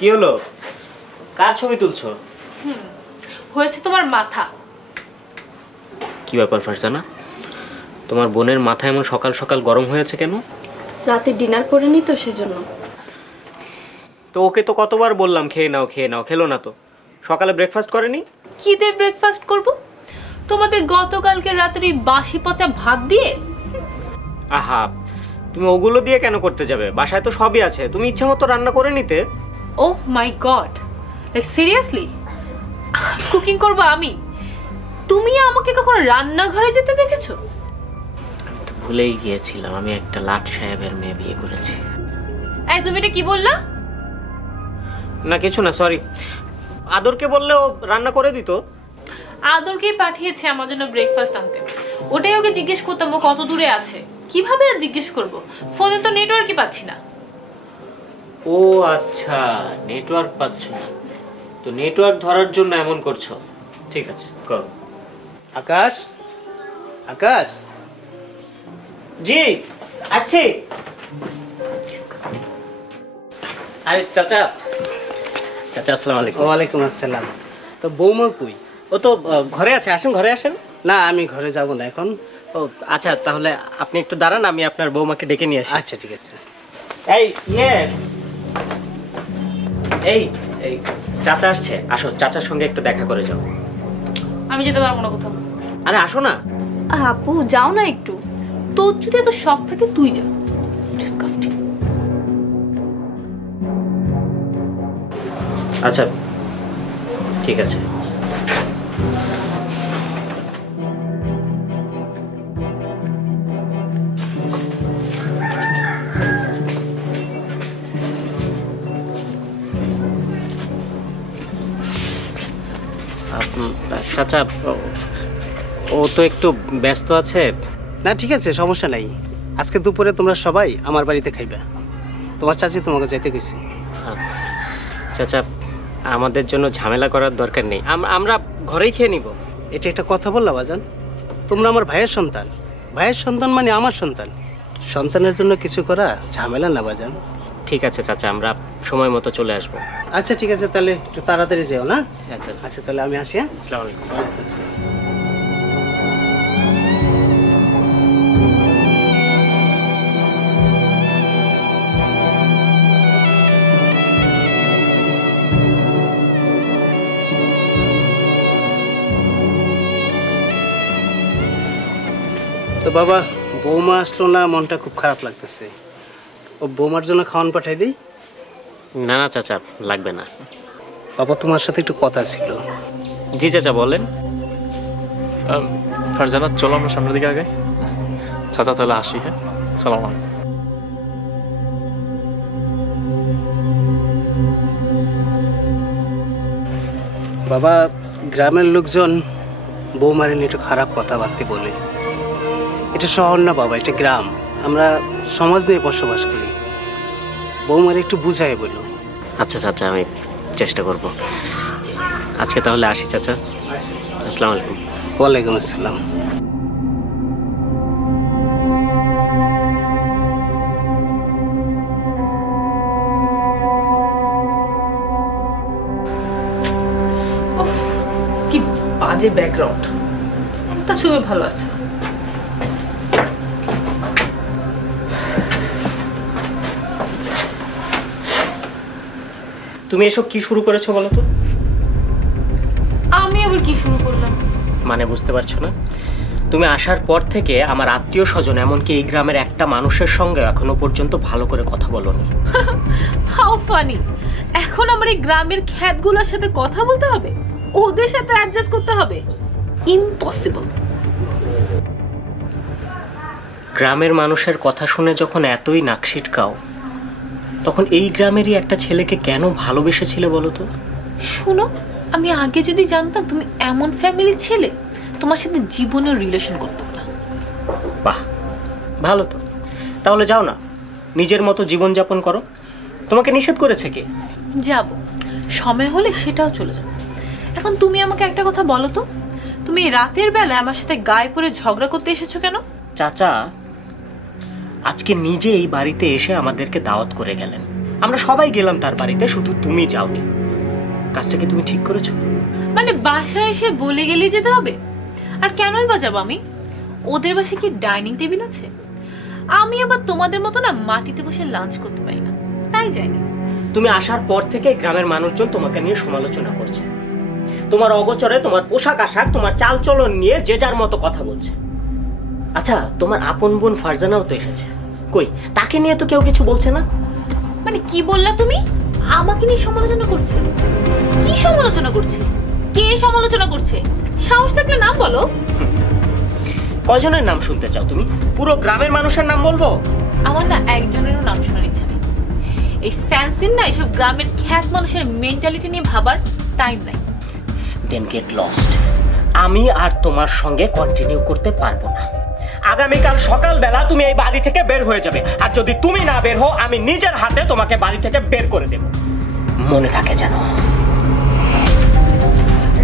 কি হলো? কার ছবি তুলছো? হয়েছে তোমার মাথা। কি ব্যাপার ফারজানা, তোমার বোনের মাথা এমন সকাল সকাল গরম হয়েছে কেন? রাতে ডিনার করেনি তো সেজন্য। তো ওকে তো কতবার বললাম খেয়ে নাও খেয়ে নাও, খেলো না তো। সকালে ব্রেকফাস্ট করেনি? কি দিয়ে ব্রেকফাস্ট করব? তোমাদের গতকালকে রাতের এই বাসি পচা ভাত দিয়ে? আহা, তুমি ওগুলো দিয়ে কেন করতে যাবে? বাসায় তো সবই আছে, তুমি ইচ্ছা মতো রান্না করে নিতে। ওহ মাই গড, লাইক সিরিয়াসলি কুকিং করবো আমি? তুমি আমাকে কখনো রান্নাঘরে যেতে দেখেছো? আমি তো ভুলেই গিয়েছিলাম, আমি একটা লাট সাহেবের মেয়ে বিয়ে করেছি। এই তুমি এটা কি বললা? না কিছু না, সরি। আদরকে বললে ও রান্না করে দিত। আদরকেই পাঠিয়েছে আমার জন্য ব্রেকফাস্ট আনতে। ওটাই ওকে জিজ্ঞেস করতাম ও কত দূরে আছে। কিভাবে আর জিজ্ঞেস করব? ফোনে তো নেটওয়ার্কই পাচ্ছি না। ও আচ্ছা, নেটওয়ার্ক পাচ্ছ না তো, নেটওয়ার্ক ধরার জন্য এমন করছো। ঠিক আছে, করো। আকাশ, আকাশ। জি আসছি। আরে চাচা, চাচা আসসালামু আলাইকুম। ওয়ালাইকুম আসসালাম। তো বৌমা কই? ও তো ঘরে আছে, আসেন ঘরে আসেন। না আমি ঘরে যাব না এখন। ও আচ্ছা, তাহলে আপনি একটু দাঁড়ান, আমি আপনার বৌমাকে ডেকে নিয়ে আসি। আচ্ছা ঠিক আছে। এই এই এই চাচা আসছে, আসো চাচার সঙ্গে একটু দেখা করে যাও। আমি যেতে পারবো না কোথাও। আরে আসো না। আপু যাও না একটু। তোর যদি এত শখ থাকে তুই যা। ডিসকাস্টিং। আচ্ছা ঠিক আছে। চাচা ও তো একটু ব্যস্ত আছে। না ঠিক আছে, সমস্যা নাই। আজকে দুপুরে তোমরা সবাই আমার বাড়িতে খাইবা। তোমার চাচি তোমাকে যাইতে কইছি। চাচা আমাদের জন্য ঝামেলা করার দরকার নেই, আমরা ঘরেই খেয়ে নিব। এটা একটা কথা বললা বাজান? তোমরা আমার ভাইয়ের সন্তান, ভাইয়ের সন্তান মানে আমার সন্তান। সন্তানের জন্য কিছু করা ঝামেলা না বাজান। ঠিক আছে চাচা, আমরা সময় মতো চলে আসবো। আচ্ছা ঠিক আছে, তাহলে একটু তাড়াতাড়ি যেও না। আচ্ছা আচ্ছা তাহলে আমি আসি। আসসালামু আলাইকুম। ওয়ালাইকুম আসসালাম। তো বাবা, বৌমা আসলো না, মনটা খুব খারাপ লাগতেছে। ও বৌমার জন্য খাওয়ান পাঠাই দিই? না না চাচা, লাগবে না। বাবা তোমার সাথে একটু কথা ছিল। জি চাচা বলেন। ফারজানা চলো আমরা সামনের দিকে আগে। চাচা তাহলে আসি। হ্যাঁ, সালাম আলাইকুম। বাবা, গ্রামের লোকজন বৌমারে নিয়ে একটু খারাপ কথাবার্তা বলে। এটা শহর না বাবা, এটা গ্রাম। আমরা সমাজ নিয়ে বসবাস করি। বৌমারে একটু বুঝাই বলো। আচ্ছা চাচা, আমি চেষ্টা করব। আজকে তাহলে আসি চাচা। আসসালামু আলাইকুম। ওয়ালাইকুম আসসালাম। কি বাজে ব্যাকগ্রাউন্ড, একটা ছবি ভালো আছে। তুমি এসব কি শুরু করেছো বলো তো? আমি আবার কি শুরু করলাম? মানে বুঝতে পারছো না? তুমি আসার পর থেকে আমার আত্মীয় স্বজন, এমনকি এই গ্রামের একটা মানুষের সঙ্গে এখনো পর্যন্ত ভালো করে কথা বলোনি। How funny! এখন আমার এই গ্রামের খ্যাতগুলোর সাথে কথা বলতে হবে, ওদের সাথে অ্যাডজাস্ট করতে হবে? ইম্পসিবল। গ্রামের মানুষের কথা শুনে যখন এতই নাক সিটকাও, তখন এই গ্রামেরই একটা ছেলেকে কেন ভালোবেসেছিলে বলো তো? শোনো, আমি আগে যদি জানতাম তুমি এমন ফ্যামিলির ছেলে, তোমার সাথে জীবনের রিলেশন করতাম না। বাহ, ভালো তো। তাহলে যাও না, নিজের মতো জীবনযাপন করো। তোমাকে নিষেধ করেছে কে? যাব, সময় হলে সেটাও চলে যাবে। এখন তুমি আমাকে একটা কথা বলো তো, তুমি রাতের বেলা আমার সাথে গায়ে পড়ে ঝগড়া করতে এসেছো কেন? চাচা আজকে নিজে এই বাড়িতে এসে আমাদেরকে দাওয়াত করে গেলেন, আমরা সবাই গেলাম তার বাড়িতে, শুধু তুমি যাওনি। কাজটা কি তুমি ঠিক করেছো? মানে বাসায় এসে বলে গেলে যেতে হবে? আর কেনই বা যাবো আমি? ওদের বাসায় কি ডাইনিং টেবিল আছে? আমি আবার তোমাদের মতো না মাটিতে বসে লাঞ্চ করতে পারি না, তাই যাইনি। তুমি আসার পর থেকে গ্রামের মানুষজন তোমাকে নিয়ে সমালোচনা করছে। তোমার অগোচরে তোমার পোশাক আশাক, তোমার চালচলন নিয়ে যে যার মতো কথা বলছে। আচ্ছা, তোমার আপন বোন ফারজানাও তো এসেছে, কই তাকে নিয়ে তো কেউ কিছু বলছে না? মানে কি বললা তুমি? আমাকে নিয়ে সমালোচনা করছে? কি সমালোচনা করছে? কে সমালোচনা করছে? সাহস থাকলে নাম বলো। কয়জনের নাম শুনতে চাও তুমি? পুরো গ্রামের মানুষের নাম বলবো? আমার না একজনেরও নাম শোনার ইচ্ছা নেই। এই ফ্যান্সির না এইসব গ্রামের খ্যাত মানুষের মেন্টালিটি নিয়ে ভাবার টাইম নাই। দেন গেট লস্ট। আমি আর তোমার সঙ্গে কন্টিনিউ করতে পারবো না। আগামীকাল সকালবেলা তুমি এই বাড়ি থেকে বের হয়ে যাবে, আর যদি তুমি না বের হও আমি নিজের হাতে তোমাকে বাড়ি থেকে বের করে দেব, মনে থাকে যেন।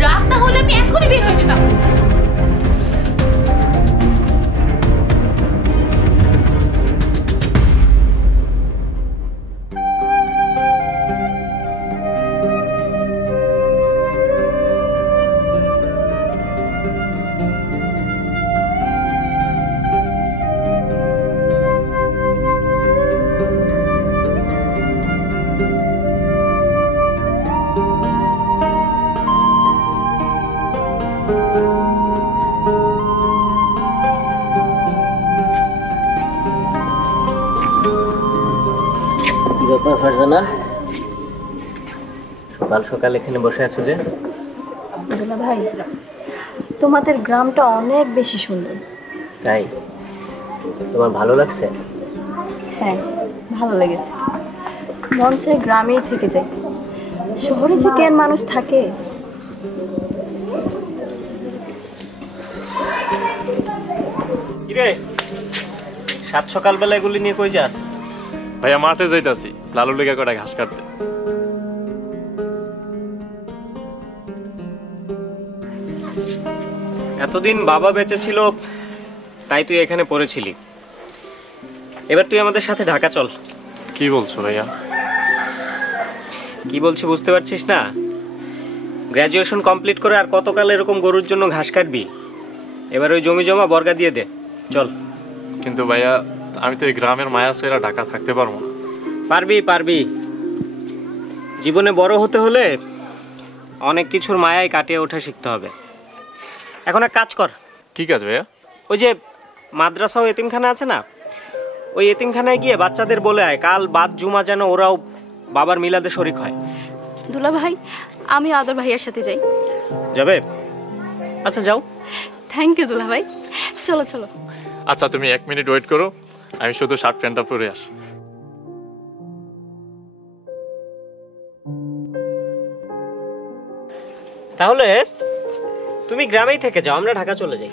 রাত না হলে আমি এখনই বের হয়ে যেতাম। কি ব্যাপার ফারজানা, সকাল সকাল এখানে বসে আছো যে? দুলা ভাই, তোমাদের গ্রামটা অনেক বেশি সুন্দর। তাই? তোমার ভালো লাগছে? হ্যাঁ, ভালো লেগেছে। মন চায় গ্রামেই থেকে যাই। শহরে যে কেন মানুষ থাকে। কিরে, সাত সকালবেলা এগুলি নিয়ে কই যাস? ভাইয়া মাঠে যাইতাছি লালুর লেগে কটা ঘাস কাটতে। এতদিন বাবা বেঁচে ছিল তাই তুই এখানে পড়েছিলি, এবার তুই আমাদের সাথে ঢাকা চল। কি বলছো ভাইয়া? কি বলছি বুঝতে পারছিস না? গ্র্যাজুয়েশন কমপ্লিট করে আর কতকাল এরকম গরুর জন্য ঘাস কাটবি? এবার ওই জমি জমা বর্গা দিয়ে দে, চল। কিন্তু ভাইয়া আমি তো এই গ্রামের মায়া ছেড়ে ঢাকা থাকতে পারবো না। পারবি পারবি, জীবনে বড় হতে হলে অনেক কিছুর মায়ায় কাটিয়ে ওঠা শিখতে হবে। এখন এক কাজ কর। কি কাজ ভাইয়া? ওই যে মাদ্রাসা ও এতিমখানা আছে না, ওই এতিমখানায় গিয়ে বাচ্চাদের বলে আয় কাল বাদ জুমা যেন ওরাও বাবার মিলাদে শরিক হয়। দুলা ভাই, আমি আদর ভাইয়ার সাথে যাই। যাবে? আচ্ছা যাও। থ্যাংক ইউ দুলা ভাই, চলো চলো। আচ্ছা তুমি 1 মিনিট ওয়েট করো, আমি শুধু শার্ট প্যান্টটা পরে আসি। তাহলে তুমি গ্রামেই থেকে যাও, আমরা ঢাকা চলে যাই।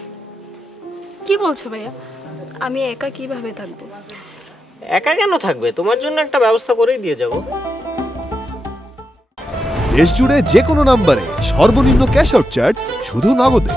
কি বলছো ভাইয়া? আমি একা কিভাবে থাকবো? একা কেন থাকবে? তোমার জন্য একটা ব্যবস্থা করেই দিয়ে যাব। দেশ জুড়ে যে কোনো নম্বরে সর্বনিম্ন ক্যাশ আউট চার্জ শুধু নগদে।